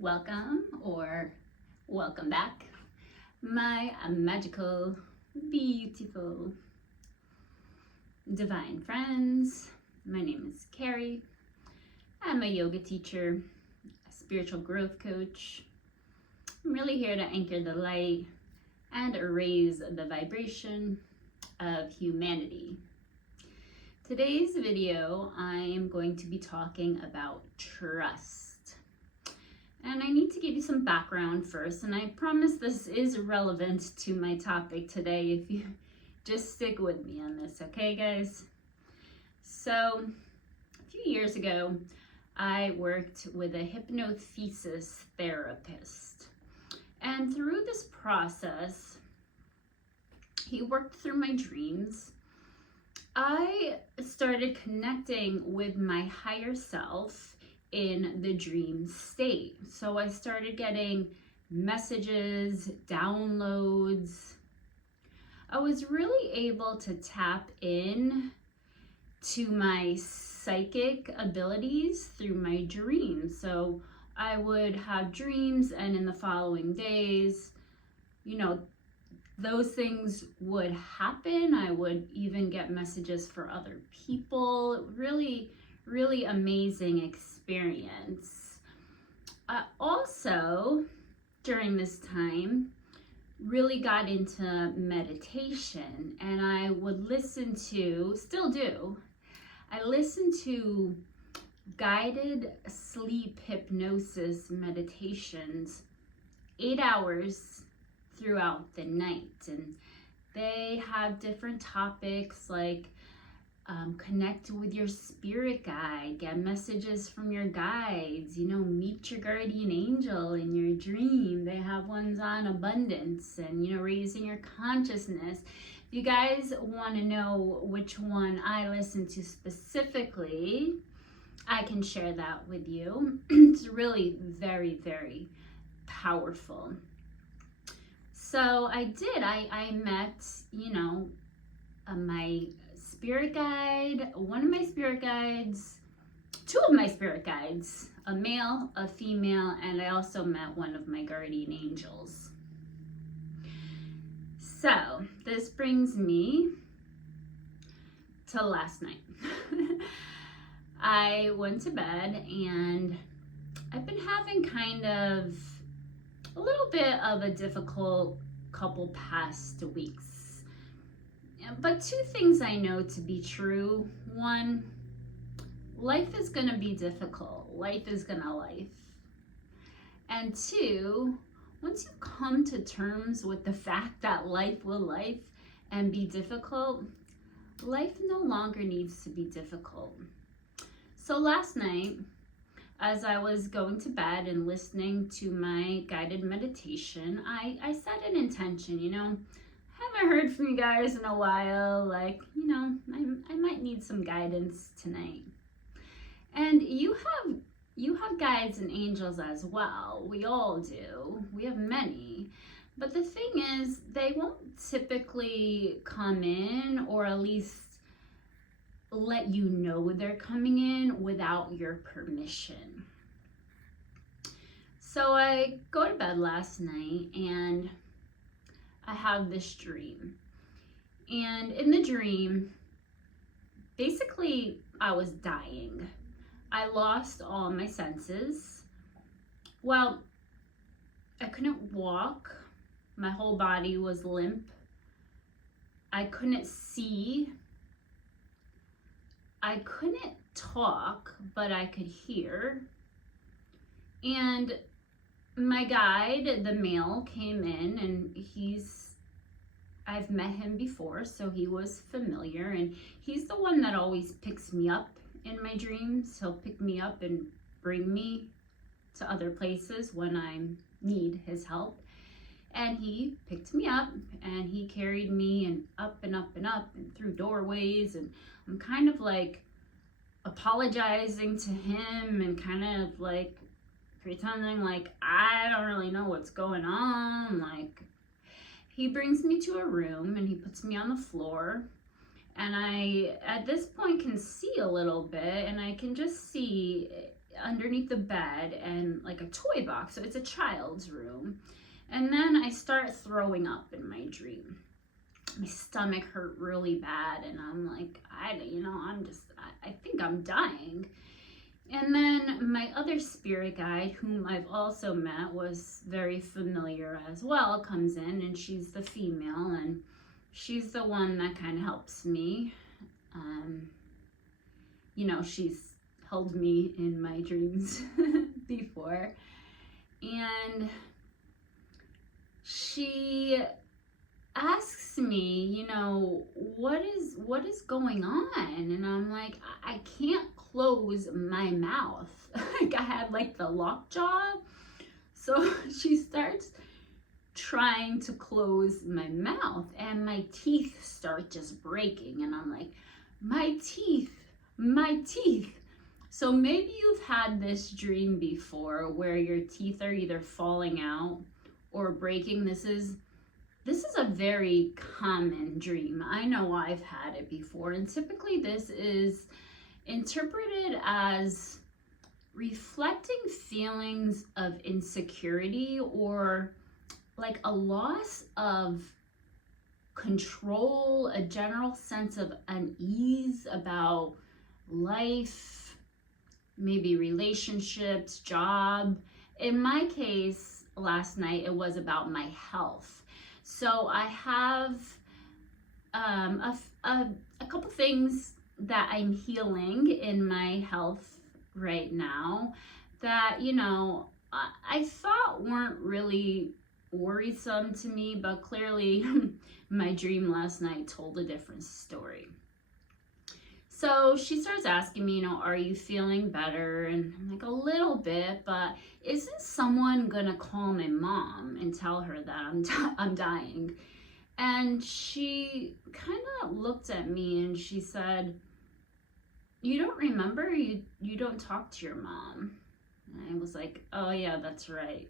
Welcome or welcome back, my magical, beautiful, divine friends. My name is Carrie. I'm a yoga teacher, a spiritual growth coach. I'm really here to anchor the light and raise the vibration of humanity. Today's video, I am going to be talking about trust. And I need to give you some background first, and I promise this is relevant to my topic today if you just stick with me on this, okay guys? So, a few years ago, I worked with a hypnothesis therapist. And through this process, he worked through my dreams. I started connecting with my higher self in the dream state. So I started getting messages, downloads. I was really able to tap in to my psychic abilities through my dreams. So I would have dreams, and in the following days, those things would happen. I would even get messages for other people. Really amazing experience. Also, during this time, really got into meditation, and I would still do, I listen to guided sleep hypnosis meditations 8 hours throughout the night, and they have different topics like connect with your spirit guide, get messages from your guides, meet your guardian angel in your dream. They have ones on abundance and, raising your consciousness. If you guys want to know which one I listen to specifically, I can share that with you. It's really very, very powerful. So I met, my spirit guide, one of my spirit guides, two of my spirit guides, a male, a female, and I also met one of my guardian angels. So this brings me to last night. I went to bed, and I've been having kind of a little bit of a difficult couple past weeks. But two things I know to be true. One, life is going to be difficult. Life is going to life. And two, once you come to terms with the fact that life will life and be difficult, life no longer needs to be difficult. So last night, as I was going to bed and listening to my guided meditation, I set an intention, haven't heard from you guys in a while, I might need some guidance tonight. And you have guides and angels as well. We all do. We have many. But the thing is, they won't typically come in, or at least let you know they're coming in without your permission. So I go to bed last night, and I have this dream. And in the dream, basically, I was dying. I lost all my senses. Well, I couldn't walk. My whole body was limp. I couldn't see. I couldn't talk, but I could hear. And my guide, the male, came in, and I've met him before, so he was familiar, and he's the one that always picks me up in my dreams. He'll pick me up and bring me to other places when I need his help. And he picked me up, and he carried me and up and up and up and through doorways, and I'm kind of like apologizing to him and kind of like pretending like I don't really know what's going on. Like, he brings me to a room, and he puts me on the floor, and I at this point can see a little bit, and I can just see underneath the bed and like a toy box. So it's a child's room. And then I start throwing up in my dream. My stomach hurt really bad, and I'm like, I think I'm dying. And then my other spirit guide, whom I've also met, was very familiar as well, comes in, and she's the female, and she's the one that kind of helps me. She's held me in my dreams before. And she asks me, what is going on? And I'm like, I can't close my mouth. Like I had like the lockjaw. So she starts trying to close my mouth, and my teeth start just breaking, and I'm like, my teeth. So maybe you've had this dream before where your teeth are either falling out or breaking. This is a very common dream. I know I've had it before, and typically this is interpreted as reflecting feelings of insecurity or like a loss of control, a general sense of unease about life, maybe relationships, job. In my case, last night, it was about my health. So I have a couple things that I'm healing in my health right now that, I thought weren't really worrisome to me, but clearly my dream last night told a different story. So she starts asking me, are you feeling better? And I'm like, a little bit, but isn't someone gonna call my mom and tell her that I'm dying? And she kind of looked at me and she said, you don't remember? You don't talk to your mom. And I was like, oh yeah, that's right.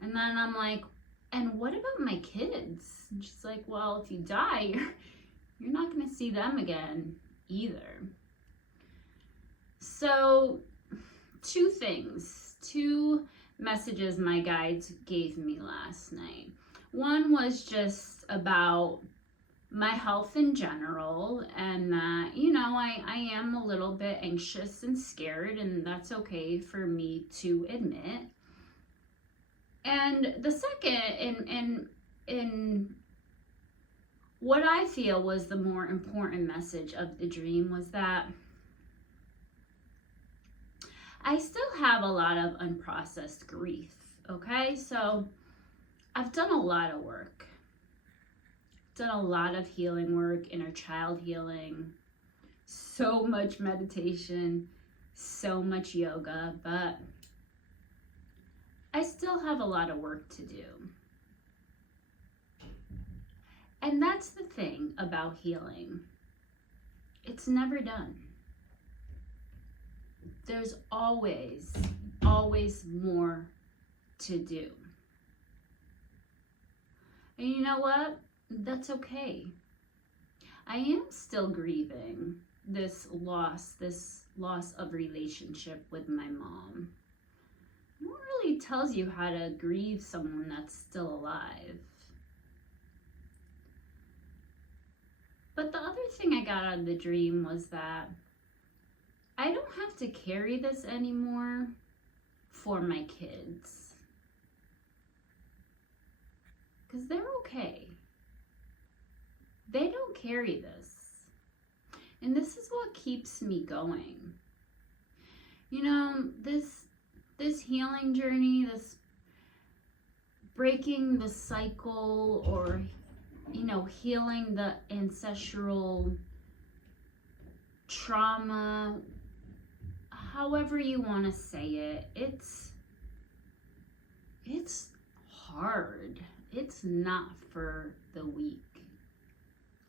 And then I'm like, and what about my kids? And she's like, well, if you die, you're not gonna see them again either. So two messages my guides gave me last night. One was just about my health in general, and that, I am a little bit anxious and scared, and that's okay for me to admit. And the second, in what I feel was the more important message of the dream, was that I still have a lot of unprocessed grief, okay? So I've done a lot of work. Done a lot of healing work, inner child healing, so much meditation, so much yoga, but I still have a lot of work to do. And that's the thing about healing. It's never done. There's always more to do. And you know what? That's okay. I am still grieving this loss of relationship with my mom. No one really tells you how to grieve someone that's still alive. But the other thing I got out of the dream was that I don't have to carry this anymore for my kids. Because they're okay. They don't carry this. And this is what keeps me going. This healing journey, this breaking the cycle, or, healing the ancestral trauma, however you want to say it, it's hard. It's not for the weak.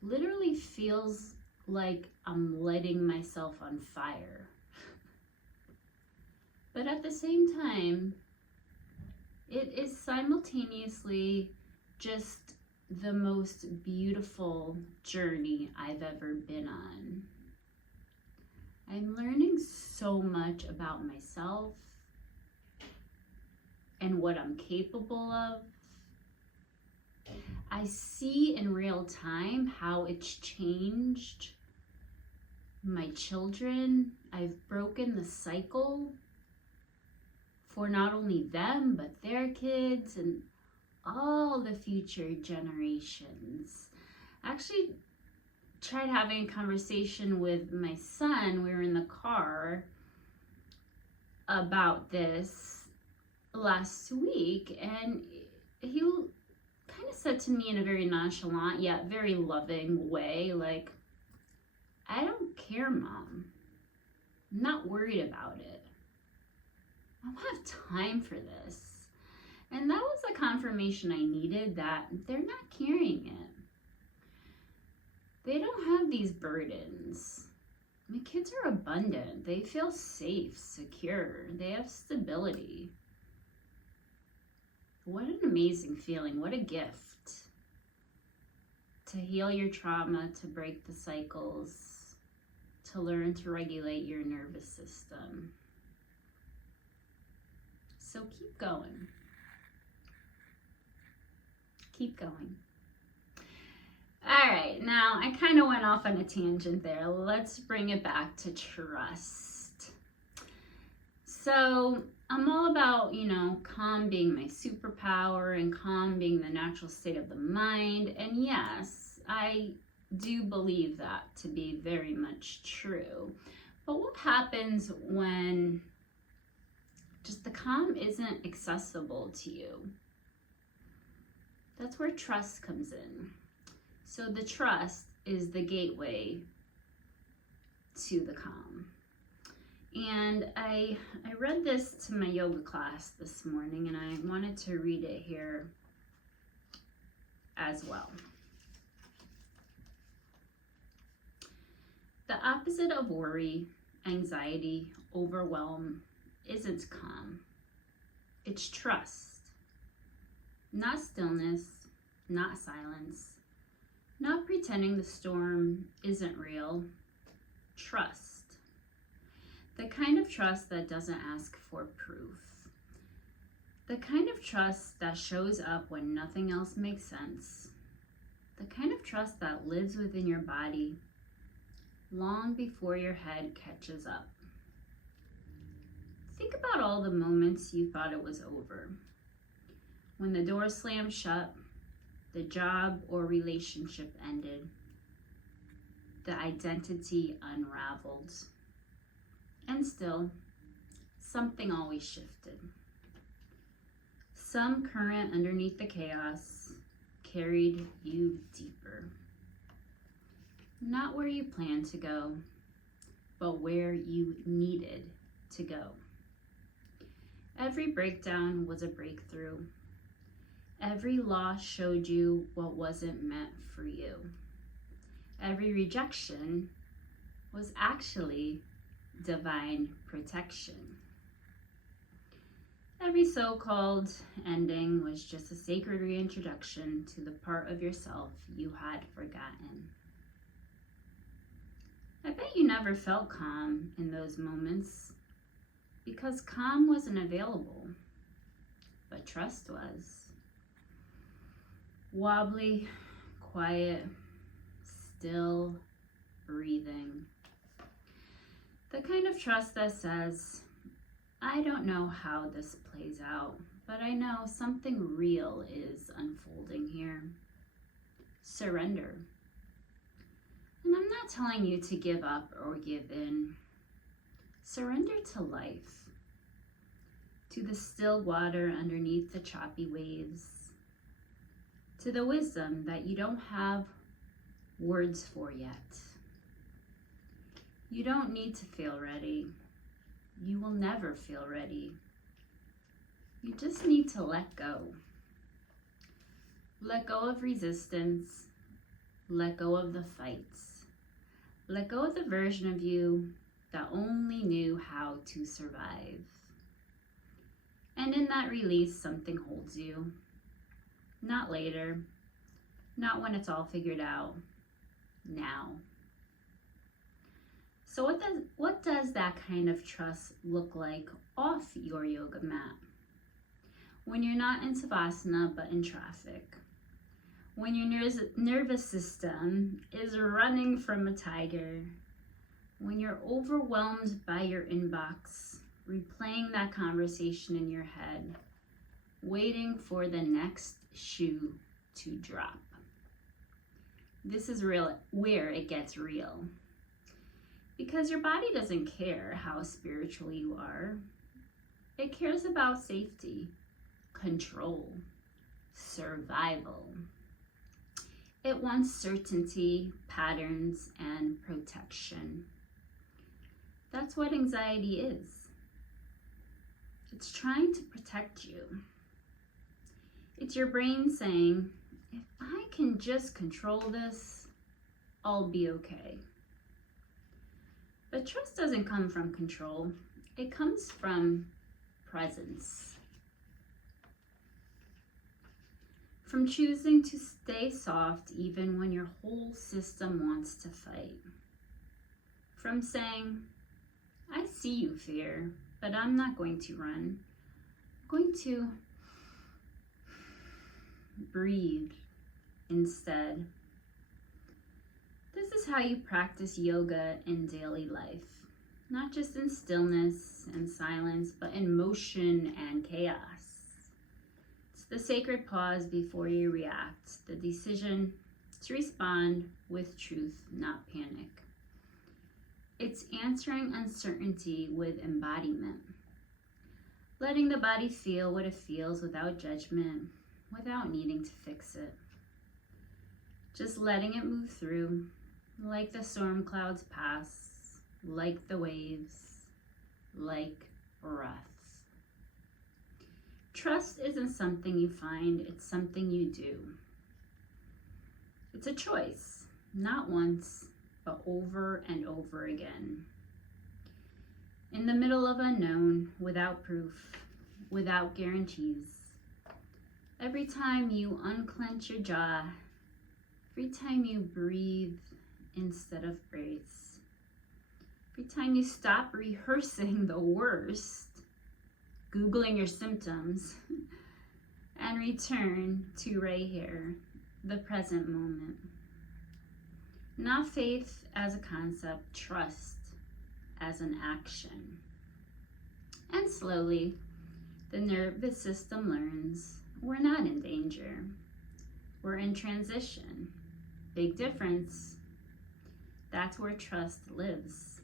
Literally feels like I'm lighting myself on fire. But at the same time, it is simultaneously just the most beautiful journey I've ever been on. I'm learning so so much about myself and what I'm capable of. I see in real time how it's changed my children. I've broken the cycle for not only them, but their kids and all the future generations. I actually tried having a conversation with my son. We were in the car about this last week, and he kind of said to me in a very nonchalant yet very loving way, like, I don't care, Mom. I'm not worried about it. I don't have time for this. And that was the confirmation I needed that they're not carrying it. They don't have these burdens. My kids are abundant. They feel safe, secure. They have stability. What an amazing feeling. What a gift. To heal your trauma, to break the cycles, to learn to regulate your nervous system. So keep going. Keep going. All right, now I kind of went off on a tangent there. Let's bring it back to trust. So I'm all about, calm being my superpower and calm being the natural state of the mind. And yes, I do believe that to be very much true. But what happens when just the calm isn't accessible to you? That's where trust comes in. So the trust is the gateway to the calm. And I read this to my yoga class this morning, and I wanted to read it here as well. The opposite of worry, anxiety, overwhelm isn't calm. It's trust. Not stillness, not silence, not pretending the storm isn't real. Trust. The kind of trust that doesn't ask for proof. The kind of trust that shows up when nothing else makes sense. The kind of trust that lives within your body long before your head catches up. Think about all the moments you thought it was over. When the door slammed shut, the job or relationship ended, the identity unraveled, and still, something always shifted. Some current underneath the chaos carried you deeper. Not where you planned to go, but where you needed to go. Every breakdown was a breakthrough. Every loss showed you what wasn't meant for you. Every rejection was actually divine protection. Every so-called ending was just a sacred reintroduction to the part of yourself you had forgotten. I bet you never felt calm in those moments because calm wasn't available, but trust was. Wobbly, quiet, still, breathing. The kind of trust that says, I don't know how this plays out, but I know something real is unfolding here. Surrender. And I'm not telling you to give up or give in. Surrender to life, to the still water underneath the choppy waves, to the wisdom that you don't have words for yet. You don't need to feel ready. You will never feel ready. You just need to let go. Let go of resistance. Let go of the fights. Let go of the version of you that only knew how to survive. And in that release, something holds you. Not later, not when it's all figured out, now. So what does that kind of trust look like off your yoga mat? When you're not in Savasana but in traffic. When your nervous system is running from a tiger. When you're overwhelmed by your inbox, replaying that conversation in your head, waiting for the next shoe to drop. This is real, where it gets real. Because your body doesn't care how spiritual you are. It cares about safety, control, survival. It wants certainty, patterns, and protection. That's what anxiety is. It's trying to protect you. It's your brain saying, if I can just control this, I'll be okay. But trust doesn't come from control. It comes from presence. From choosing to stay soft even when your whole system wants to fight. From saying, I see you, fear, but I'm not going to run. I'm going to breathe instead. This is how you practice yoga in daily life, not just in stillness and silence, but in motion and chaos. It's the sacred pause before you react, the decision to respond with truth, not panic. It's answering uncertainty with embodiment, letting the body feel what it feels without judgment, without needing to fix it. Just letting it move through, like the storm clouds pass, like the waves, like breaths. Trust isn't something you find, it's something you do. It's a choice, not once, but over and over again. In the middle of unknown, without proof, without guarantees. Every time you unclench your jaw, every time you breathe instead of brace, every time you stop rehearsing the worst, Googling your symptoms, and return to right here, the present moment. Not faith as a concept, trust as an action. And slowly, the nervous system learns we're not in danger. We're in transition. Big difference. That's where trust lives.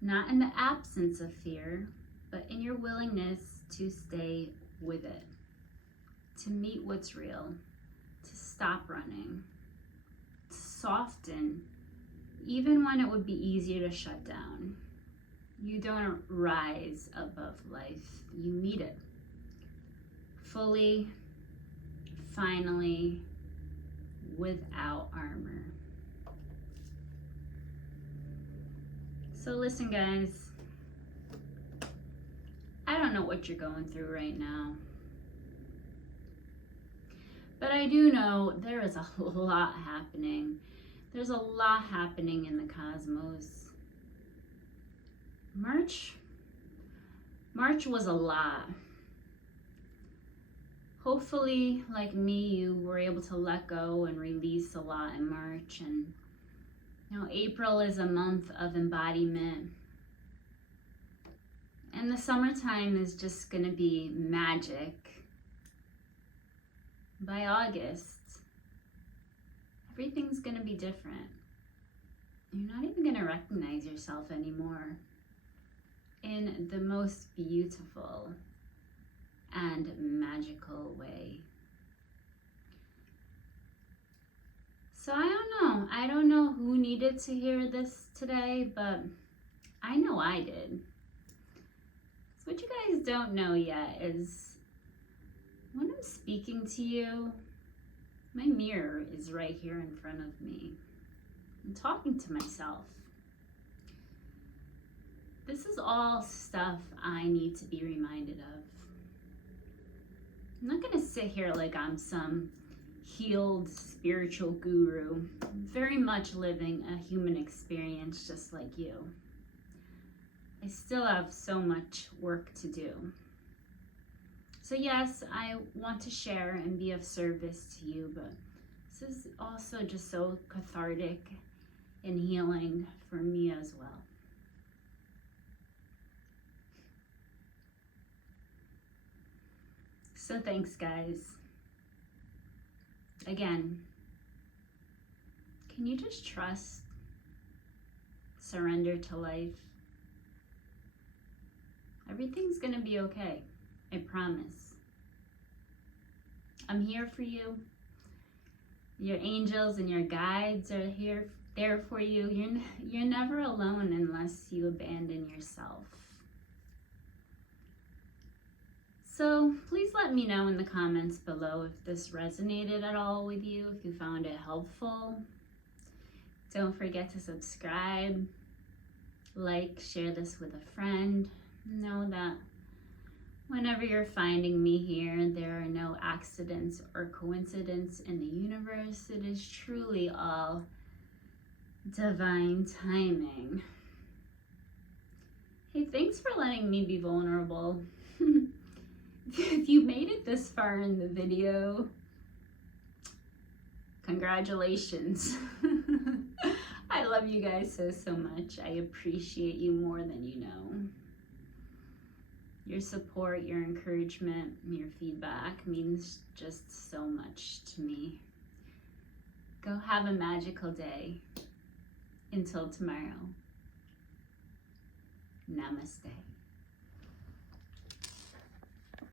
Not in the absence of fear, but in your willingness to stay with it. To meet what's real. To stop running. To soften, even when it would be easier to shut down. You don't rise above life. You meet it. Fully, finally, without armor. So listen, guys, I don't know what you're going through right now, but I do know there is a lot happening. There's a lot happening in the cosmos. March was a lot. Hopefully, like me, you were able to let go and release a lot in March. And April is a month of embodiment. And the summertime is just gonna be magic. By August, everything's gonna be different. You're not even gonna recognize yourself anymore in the most beautiful and magical way. So I don't know who needed to hear this today, but I know I did. So what you guys don't know yet is when I'm speaking to you, my mirror is right here in front of me. I'm talking to myself. This is all stuff I need to be reminded of. I'm not gonna sit here like I'm some healed spiritual guru, very much living a human experience just like you. I still have so much work to do. So yes, I want to share and be of service to you, but this is also just so cathartic and healing for me as well. So thanks, guys. Again, can you just trust, surrender to life? Everything's gonna be okay. I promise. I'm here for you. Your angels and your guides are there for you. You're never alone unless you abandon yourself. So please let me know in the comments below if this resonated at all with you, if you found it helpful. Don't forget to subscribe, like, share this with a friend. Know that whenever you're finding me here, there are no accidents or coincidence in the universe. It is truly all divine timing. Hey, thanks for letting me be vulnerable. If you made it this far in the video, congratulations. I love you guys so much. I appreciate you more than you know. Your support, your encouragement, your feedback means just so much to me. Go have a magical day. Until tomorrow. Namaste.